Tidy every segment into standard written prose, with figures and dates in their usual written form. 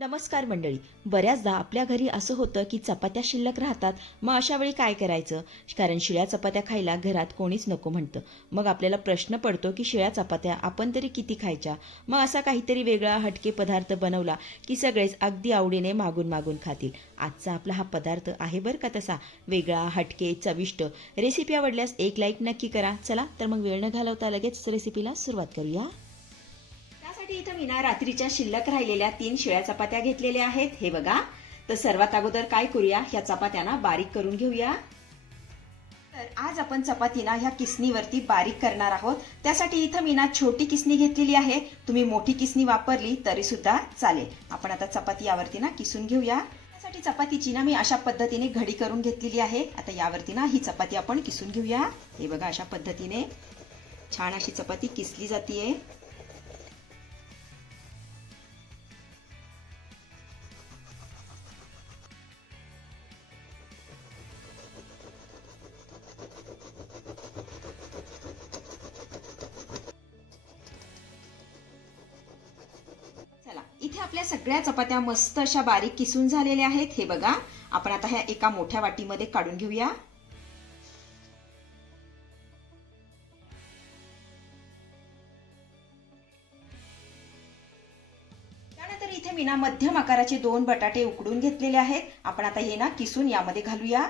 नमस्कार मंडळी. बऱ्याचदा आपल्या घरी असं होतं की चपात्या शिल्लक राहतात. मग अशा वेळी काय करायचं? कारण शिळ्या चपात्या खायला घरात कोणीच नको म्हणतं. मग आपल्याला प्रश्न पडतो की शिळ्या चपात्या आपण तरी किती खायच्या? मग असा काहीतरी वेगळा हटके पदार्थ बनवला की सगळेच अगदी आवडीने मागून मागून खातील. आजचा आपला हा पदार्थ आहे बरं का तसा वेगळा, हटके, चविष्ट. रेसिपी आवडल्यास एक लाईक नक्की करा. चला तर मग वेळ न घालवता लगेच रेसिपीला सुरुवात करूया. त्यासाठी इथं मी ना रात्रीच्या शिल्लक राहिलेल्या 3 शिळ्या चपात्या घेतलेल्या आहेत. हे बघा. तर सर्वात अगोदर काय करूया, ह्या चपात्या बारीक करून घेऊया. तर आज आपण चपातीना ह्या किसणीवरती बारीक करणार आहोत. त्यासाठी इथं मी ना छोटी किसणी घेतलेली आहे. तुम्ही मोठी किसणी वापरली तरी सुद्धा चालेल. आपण आता चपाती यावरती ना किसून घेऊया. त्यासाठी चपातीची ना मी अशा पद्धतीने घडी करून घेतलेली आहे. आता यावरती ना ही चपाती आपण किसून घेऊया. हे बघा, अशा पद्धतीने छान अशी चपाती किसली जातीये. चला, इथे आपल्या सगळ्या चपात्या मस्त अशा बारीक किसून झालेल्या आहेत. हे बघा, आपण आता ह्या एका मोठ्या वाटीमध्ये काढून घेऊया. त्यानंतर इथे मी ना मध्यम आकाराचे 2 बटाटे उकडून घेतलेले आहेत. आपण आता हे ना किसून यामध्ये घालूया.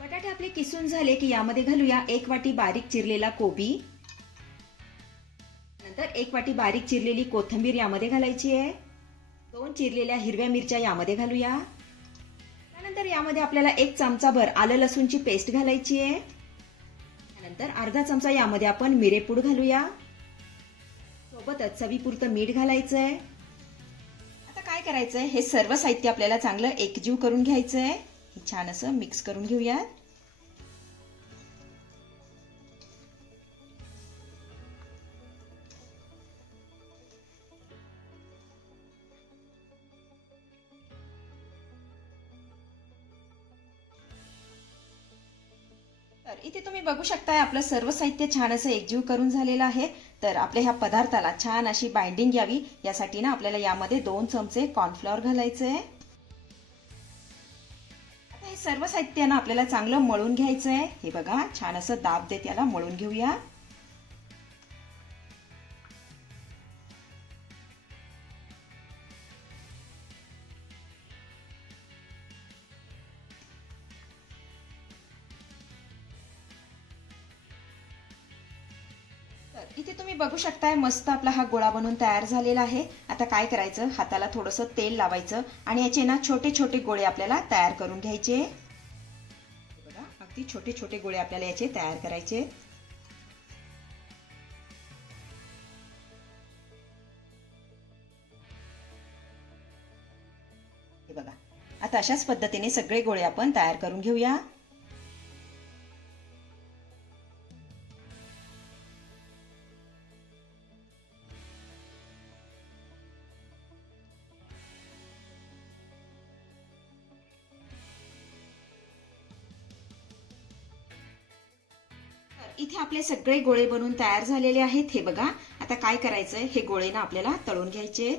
बटाटे आपले किसून झाले की यामध्ये घालूया 1 वाटी बारीक चिरलेला कोबी. नंतर 1 वाटी बारीक चिरलेली कोथिंबीर यामध्ये घालायची आहे. 2 चिरलेल्या हिरव्या मिरच्या यामध्ये घालूया. त्यानंतर यामध्ये आपल्याला 1 चमचाभर आलं लसूणची पेस्ट घालायची आहे. त्यानंतर अर्धा चमचा यामध्ये आपण मिरेपूड घालूया. सोबतच चवीपुरतं मीठ घालायचं आहे. आता काय करायचंय, हे सर्व साहित्य आपल्याला चांगलं एकजीव करून घ्यायचंय. हे छान असं मिक्स करून घेऊया. तर इथे तुम्ही बघू शकताय आपलं सर्व साहित्य छान असं एकजीव करून झालेलं आहे. तर आपल्या ह्या पदार्थाला छान अशी बाइंडिंग यावी यासाठी ना आपल्याला यामध्ये 2 चमचे कॉर्नफ्लॉवर घालायचे आहे. आता हे सर्व साहित्य ना आपल्याला चांगलं मळून घ्यायचं आहे. हे बघा, छान असं दाब देत याला मळून घेऊया. तर इथे तुम्ही बघू शकताय मस्त आपला हा गोळा बनून तयार झालेला आहे. आता काय करायचं, हाताला थोडंसं तेल लावायचं आणि याचे ना छोटे छोटे गोळे आपल्याला तयार करून घ्यायचे. बघा, अगदी छोटे छोटे गोळे आपल्याला याचे तयार करायचे. हे बघा, आता अशाच पद्धतीने सगळे गोळे आपण तयार करून घेऊया. इथे आपले सगळे गोळे बनवून तयार झालेले आहेत. हे बघा, आता काय करायचंय, हे गोळे ना आपल्याला तळून घ्यायचे.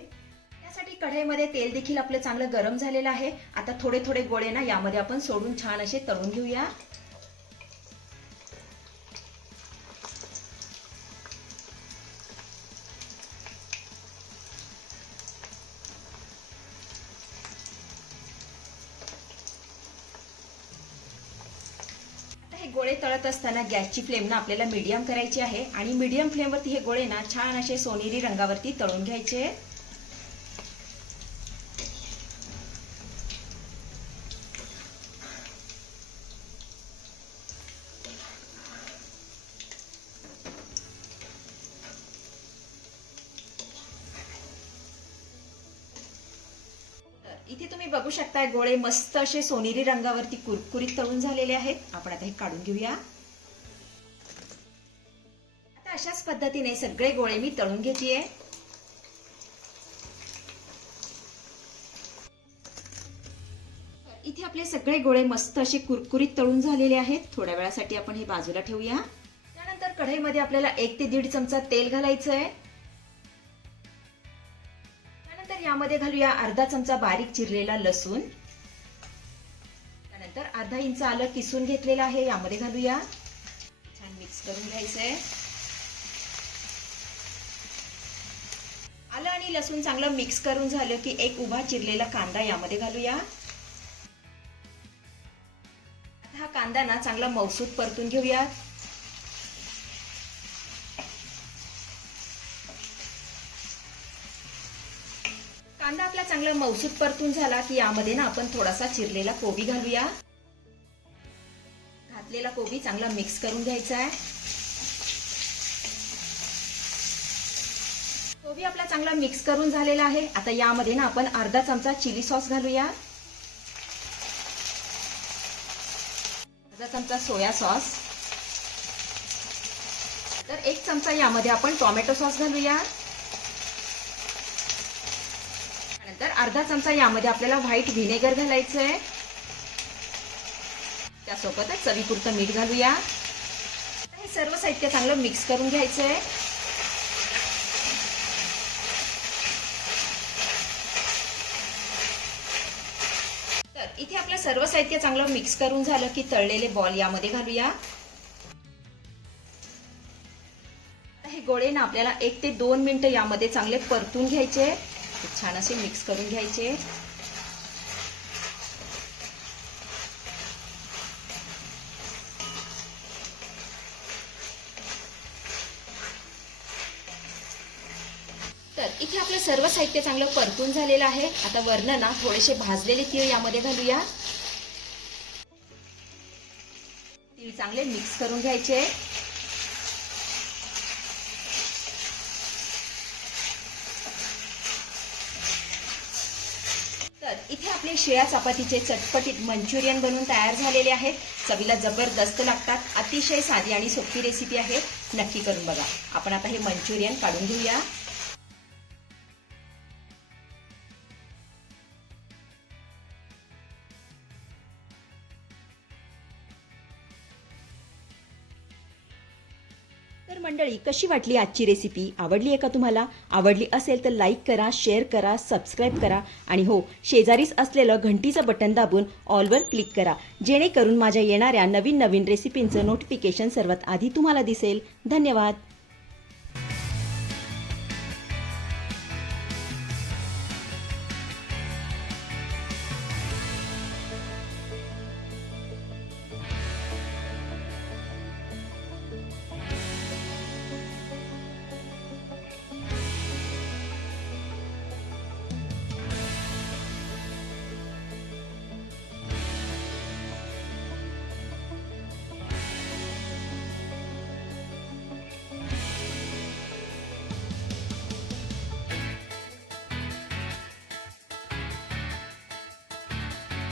त्यासाठी कढईमध्ये तेल देखील आपलं चांगलं गरम झालेलं आहे. आता थोडे थोडे गोळे ना यामध्ये आपण सोडून छान असे तळून घेऊया. हे गोळे तळत असताना गॅसची फ्लेम ना आपल्याला मीडियम करायची आहे आणि मीडियम फ्लेमवरती हे गोळे ना छान असे सोनेरी रंगावरती तळून घ्यायचे. इथे तुम्ही बघू शकताय गोळे मस्त असे सोनेरी रंगावरती कुरकुरीत तळून झालेले आहेत. आपण आता हे काढून घेऊया. आता अशाच पद्धतीने सगळे गोळे मी तळून घेतेय. इथे आपले सगळे गोळे मस्त असे कुरकुरीत तळून झालेले आहेत. थोड्या वेळासाठी आपण हे बाजूला ठेवूया. त्यानंतर कढईमध्ये आपल्याला 1 ते 1.5 चमचा तेल घालायचं आहे. त्यानंतर यामध्ये घालूया अर्धा चमचा बारीक चिरलेला लसूण. त्यानंतर अर्धा इंच आलं किसून घेतलेलं आहे, यामध्ये घालूया. छान मिक्स करून घ्यायचंय. आलं आणि लसूण चांगलं मिक्स करून झालं की एक उभा चिरलेला कांदा यामध्ये घालूया. आता हा कांदा ना चांगला मऊसूत परतून घेऊया. कांदा आपला चांगला मऊसूत परतून झाला की यामध्ये ना आपण थोडासा चिरलेला कोबी घालूया. घातलेला कोबी चांगला मिक्स करून घ्यायचा आहे. कोबी आपला चांगला मिक्स करून झालेला आहे. आता यामध्ये ना आपण अर्धा चमचा चिली सॉस घालूया. अर्धा चमचा सोया सॉस. तर 1 चमचा यामध्ये आपण टोमॅटो सॉस घालूया. नंतर अर्धा चमचा यामध्ये आपल्याला व्हाईट व्हिनेगर घालायचं आहे. त्यासोबतच चवीपुरतं मीठ घालूया. हे सर्व साहित्य चांगलं मिक्स करून घ्यायचं आहे. तर इथे आपलं सर्व साहित्य चांगलं मिक्स करून झालं की तळलेले बॉल यामध्ये घालूया. हे गोळे ना आपल्याला 1 ते 2 मिनिटं यामध्ये चांगले परतून घ्यायचे. छान असे मिक्स करून घ्यायचे. तर इथे आपलं सर्व साहित्य चांगलं परतून झालेलं आहे. आता वरनं ना थोडेसे भाजलेले तीळ यामध्ये घालूया. तीळ चांगले मिक्स करून घ्यायचे. तर इथे आपले शिळ्या चपातीचे चटपटीत मंचुरियन बनवून तयार झालेले आहेत. चवीला जबरदस्त लागतात. अतिशय साधी आणि सोपी रेसिपी आहे. नक्की करून बघा. आपण आता हे मंचुरियन काढून घेऊया. तर मंडळी, कशी वाटली आजची रेसिपी? आवडली आहे का तुम्हाला? आवडली असेल तर लाईक करा, शेअर करा, सबस्क्राईब करा आणि हो, शेजारीच असलेलं घंटीचं बटन दाबून ऑलवर क्लिक करा, जेणेकरून माझ्या येणाऱ्या नवीन रेसिपींचं नोटिफिकेशन सर्वात आधी तुम्हाला दिसेल. धन्यवाद.